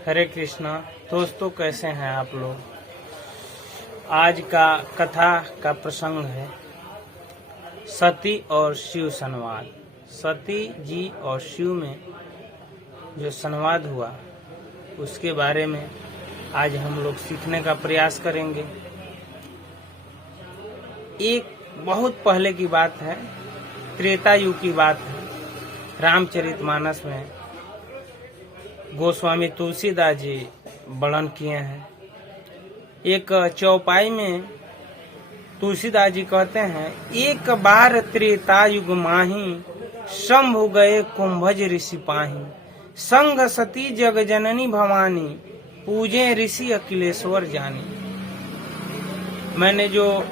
हरे कृष्णा। दोस्तों, कैसे हैं आप लोग। आज का कथा का प्रसंग है सती और शिव संवाद। सती जी और शिव में जो संवाद हुआ उसके बारे में आज हम लोग सीखने का प्रयास करेंगे। एक बहुत पहले की बात है, त्रेता युग की बात है। रामचरितमानस में गोस्वामी तुलसीदास जी वर्णन किए हैं। एक चौपाई में तुलसीदास जी कहते हैं, एक बार त्रेता युग माही, शंभु गए कुंभज ऋषि पाही, संग सती जग जननी भवानी, पूजे ऋषि अखिलेश्वर जानी। मैंने जो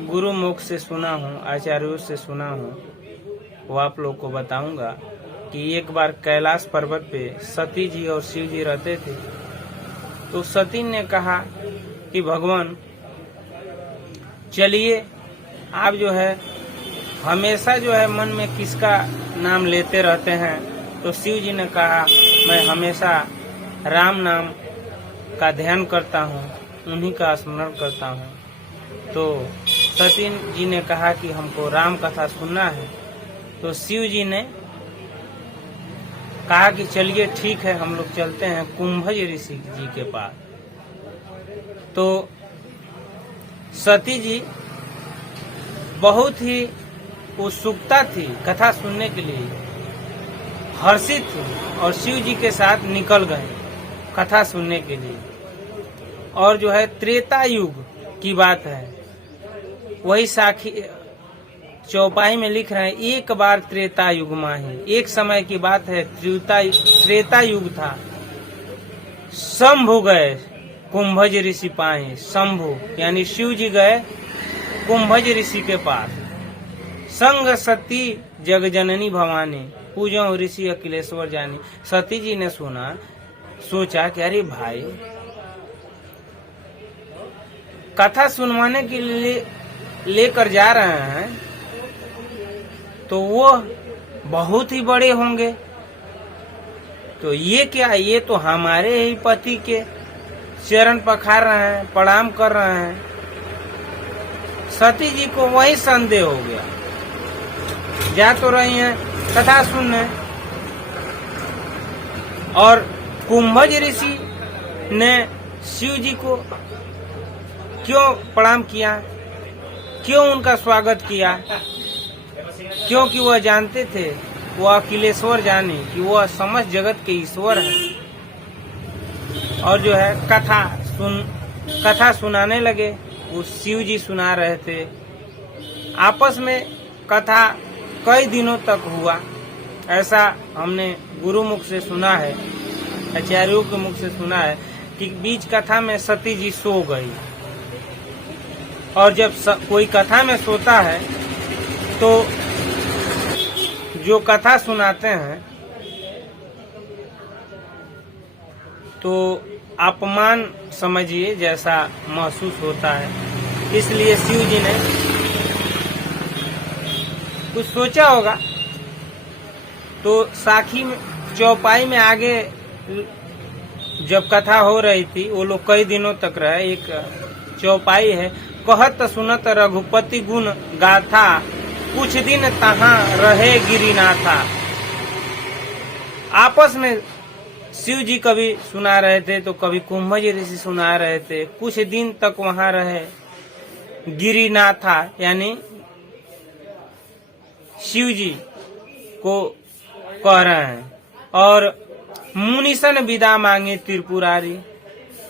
गुरु मुख से सुना हूँ, आचार्यों से सुना हूँ, वो आप लोग को बताऊंगा कि एक बार कैलाश पर्वत पे सती जी और शिव जी रहते थे। तो सती ने कहा कि भगवान चलिए, आप जो है हमेशा जो है मन में किसका नाम लेते रहते हैं। तो शिव जी ने कहा, मैं हमेशा राम नाम का ध्यान करता हूँ, उन्हीं का स्मरण करता हूँ। तो सती जी ने कहा कि हमको राम कथा सुनना है। तो शिव जी ने कहा कि चलिए ठीक है, हम लोग चलते हैं कुंभज ऋषि जी के पास। तो सती जी बहुत ही उत्सुकता थी कथा सुनने के लिए, हर्षित थी और शिव जी के साथ निकल गए कथा सुनने के लिए। और जो है त्रेता युग की बात है, वही साखी चौपाई में लिख रहे हैं, एक बार त्रेता युग माही। एक समय की बात है, त्रेता युग था। शंभु गए कुंभज ऋषि पाए। शंभु यानी शिव जी गए कुंभज ऋषि के पास। संग सती जग जननी भवानी, पूजो ऋषि अखिलेश्वर जानी। सती जी ने सुना, सोचा कि अरे भाई, कथा सुनवाने के लिए लेकर जा रहे हैं तो वो बहुत ही बड़े होंगे। तो ये क्या, ये तो हमारे ही पति के चरण पखार रहे हैं, प्रणाम कर रहे हैं। सती जी को वही संदेह हो गया। जा तो रही हैं कथा सुनने, और कुंभज ऋषि ने शिव जी को क्यों प्रणाम किया, क्यों उनका स्वागत किया? क्योंकि वह जानते थे, वह अखिलेश्वर जाने कि वह समस्त जगत के ईश्वर हैं। और जो है कथा सुनाने लगे। वो शिव जी सुना रहे थे। आपस में कथा कई दिनों तक हुआ। ऐसा हमने गुरु मुख से सुना है, आचार्यों के मुख से सुना है कि बीच कथा में सती जी सो गई। और जब कोई कथा में सोता है तो जो कथा सुनाते हैं तो अपमान समझिए जैसा महसूस होता है। इसलिए शिव जी ने कुछ सोचा होगा। तो साखी में चौपाई में आगे जब कथा हो रही थी, वो लोग कई दिनों तक रहे। एक चौपाई है, कहत सुनत रघुपति गुण गाथा, कुछ दिन तहाँ रहे गिरिनाथा। आपस में शिव जी कभी सुना रहे थे तो कभी कुंभज ऋषि सुना रहे थे। कुछ दिन तक वहां रहे। गिरिनाथा यानी शिव जी को कह रहे हैं। और मुनिसन विदा मांगे त्रिपुरारी।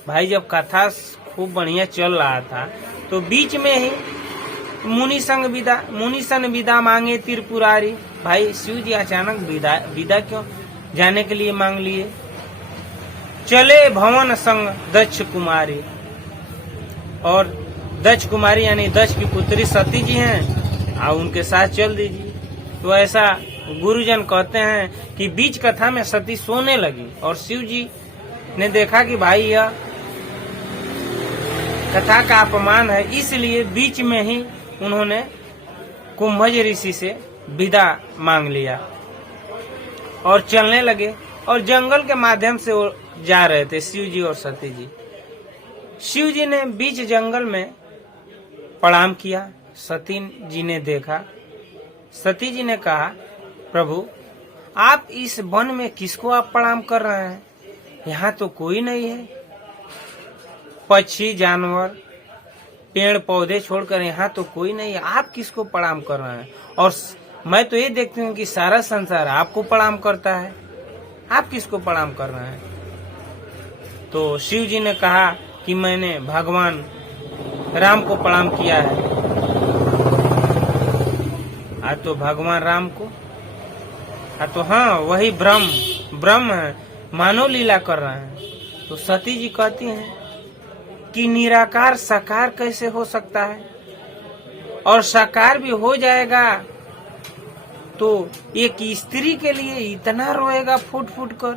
भाई, जब कथा खूब बढ़िया चल रहा था तो बीच में ही मुनिसन विदा मांगे त्रिपुरारी। भाई, शिव जी अचानक विदा क्यों जाने के लिए मांग लिए? चले भवन संग दक्ष कुमारी। और दक्ष कुमारी यानी दक्ष की पुत्री सती जी हैं, आप उनके साथ चल दीजिए। तो ऐसा गुरुजन कहते हैं कि बीच कथा में सती सोने लगी और शिव जी ने देखा कि भाई यह कथा का अपमान है, इसलिए बीच में ही उन्होंने कुंभज ऋषि से विदा मांग लिया और चलने लगे। और जंगल के माध्यम से वो जा रहे थे शिव जी और सती जी। शिव जी ने बीच जंगल में प्रणाम किया। सती जी ने देखा। सती जी ने कहा, प्रभु आप इस वन में किसको आप प्रणाम कर रहे हैं? यहाँ तो कोई नहीं है। पक्षी जानवर पेड़ पौधे छोड़कर यहाँ तो कोई नहीं है, आप किसको प्रणाम कर रहे हैं? और मैं तो ये देखती हूँ कि सारा संसार आपको प्रणाम करता है, आप किसको प्रणाम कर रहे हैं? तो शिव जी ने कहा कि मैंने भगवान राम को प्रणाम किया है। तो भगवान राम को तो हाँ वही ब्रह्म है, मानव लीला कर रहे हैं। तो सती जी कहती हैं कि निराकार साकार कैसे हो सकता है, और साकार भी हो जाएगा तो एक स्त्री के लिए इतना रोएगा फूट फूट कर।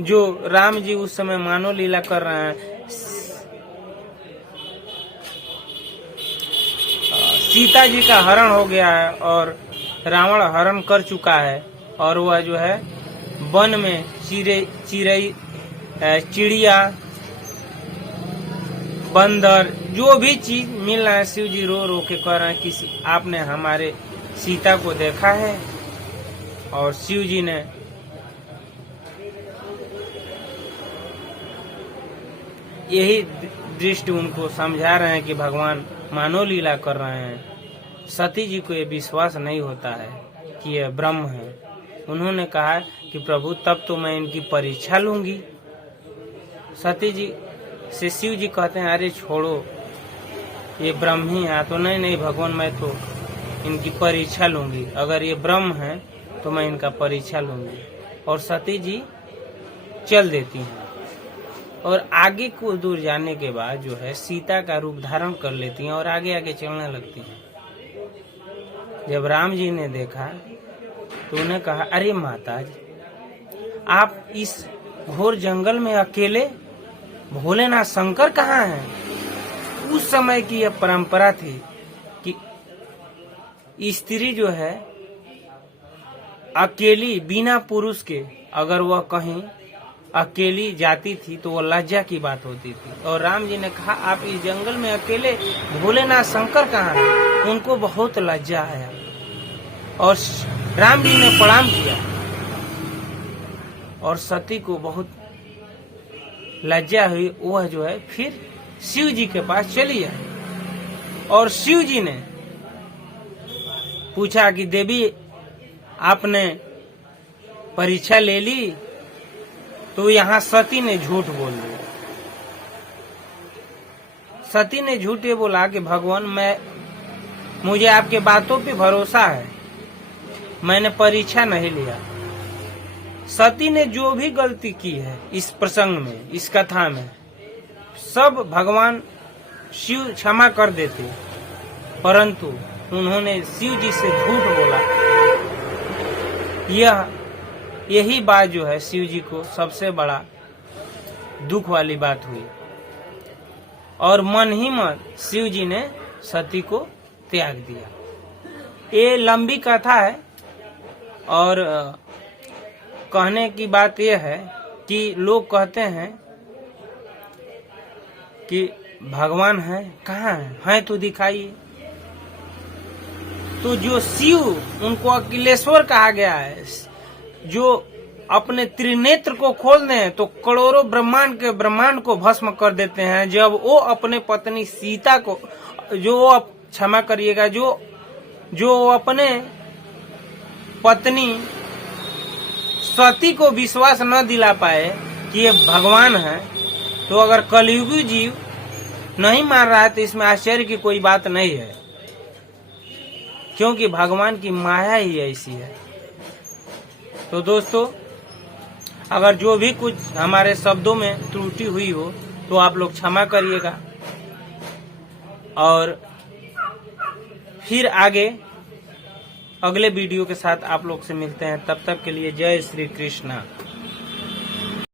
जो राम जी उस समय मानव लीला कर रहे हैं, सीता जी का हरण हो गया है और रावण हरण कर चुका है, और वह जो है वन में चिड़िया बंदर जो भी चीज मिल रहा है, शिव जी रो रो के कह रहे हैं कि आपने हमारे सीता को देखा है। और शिव जी ने यही दृष्टि उनको समझा रहे हैं कि भगवान मानव लीला कर रहे हैं। सती जी को ये विश्वास नहीं होता है कि यह ब्रह्म है। उन्होंने कहा कि प्रभु तब तो मैं इनकी परीक्षा लूंगी। सती जी से शिव जी कहते हैं, अरे छोड़ो ये ब्रह्म ही है। तो नहीं भगवान, मैं तो इनकी परीक्षा लूंगी, अगर ये ब्रह्म है तो मैं इनका परीक्षा लूंगी। और सती जी चल देती हैं और आगे कुछ दूर जाने के बाद जो है सीता का रूप धारण कर लेती हैं और आगे आगे चलने लगती हैं। जब राम जी ने देखा तो उन्हें कहा, अरे माता जी आप इस घोर जंगल में अकेले, भोलेनाथ शंकर कहाँ हैं? उस समय की यह परंपरा थी कि स्त्री जो है अकेली बिना पुरुष के अगर वह कहीं अकेली जाती थी तो वो लज्जा की बात होती थी। और राम जी ने कहा, आप इस जंगल में अकेले, भोलेनाथ शंकर कहाँ हैं? उनको बहुत लज्जा आया और राम जी ने प्रणाम किया और सती को बहुत लज्जा हुई। वह जो है फिर शिव जी के पास चली आई और शिव जी ने पूछा कि देवी आपने परीक्षा ले ली? तो यहाँ सती ने झूठ बोल दिया। सती ने झूठ ये बोला कि भगवान मुझे आपके बातों पे भरोसा है, मैंने परीक्षा नहीं लिया। सती ने जो भी गलती की है इस प्रसंग में, इस कथा में, सब भगवान शिव क्षमा कर देते, परंतु उन्होंने शिव जी से झूठ बोला। यही बात जो है शिव जी को सबसे बड़ा दुख वाली बात हुई और मन ही मन शिव जी ने सती को त्याग दिया। ये लंबी कथा है और कहने की बात यह है कि लोग कहते हैं कि भगवान है, कहाँ है तो दिखाइए। तो जो शिव, उनको अखिलेश्वर कहा गया है, जो अपने त्रिनेत्र को खोल दें तो करोड़ों ब्रह्मांड को भस्म कर देते हैं। जब वो अपने पत्नी सीता को, क्षमा करिएगा, जो अपने पत्नी सती को विश्वास न दिला पाए कि ये भगवान है, तो अगर कलयुगी जीव नहीं मान रहा है तो इसमें आश्चर्य की कोई बात नहीं है, क्योंकि भगवान की माया ही ऐसी है। तो दोस्तों, अगर जो भी कुछ हमारे शब्दों में त्रुटि हुई हो तो आप लोग क्षमा करिएगा और फिर आगे अगले वीडियो के साथ आप लोग से मिलते हैं। तब तक के लिए जय श्री कृष्णा।